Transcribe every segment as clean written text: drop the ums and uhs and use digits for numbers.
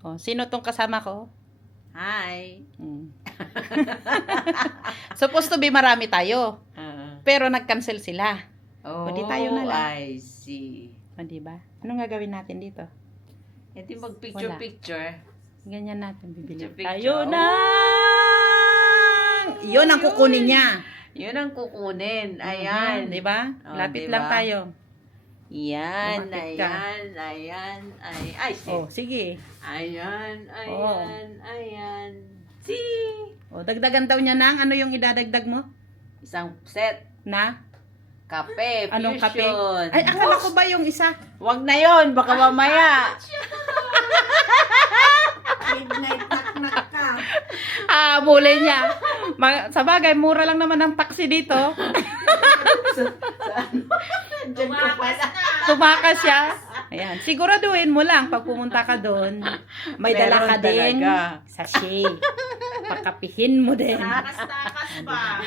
Oh, sino tong kasama ko? Hi. Supposed to be marami tayo. Pero nag-cancel sila. Oh, di tayo na lang. I see. O, diba? Anong gagawin natin dito? E di mag-picture-picture. Ganyan natin, bibili Picture. tayo na. Yun ang kukunin niya. Yun ang kukunin. Ayan. Diba? Oh, Lapit diba? lang tayo. Yan, Lumapit ka. ayan. Ay, Oh, sige. Ayan. Oh. Ayan. See? O, dagdagan daw niya ng ano yung idadagdag mo? Isang set. Na? Kape. Anong kape? Fusion. Ay, akala ko ba yung isa? Wag na yon, baka mamaya. Midnight knock-knock ka. Bulay niya. Sa bagay, mura lang naman ang taxi dito. Tumakas siya. Ayan. Siguraduhin mo lang pag pumunta ka doon. May dala ka Meron ding talaga. sachet. Pakapihin mo din. Takas-takas pa.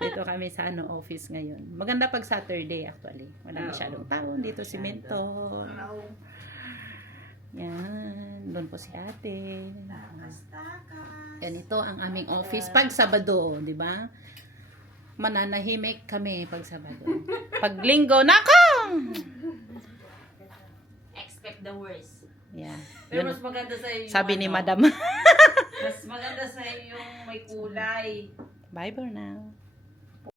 Dito kami sa office ngayon. Maganda pag Saturday actually. Wala masyadong tao. Dito si Mentor. Yan. Doon po si ate. Takas-takas. Yan ito ang aming office pag Sabado, di ba? Mananahimik kami pag Sabado. Pag Linggo, nako! Expect the worst. Yeah. Pero Yun, mas maganda sa iyo. sabi ni Madam. Mas maganda sa iyo yung may kulay. Bye for now.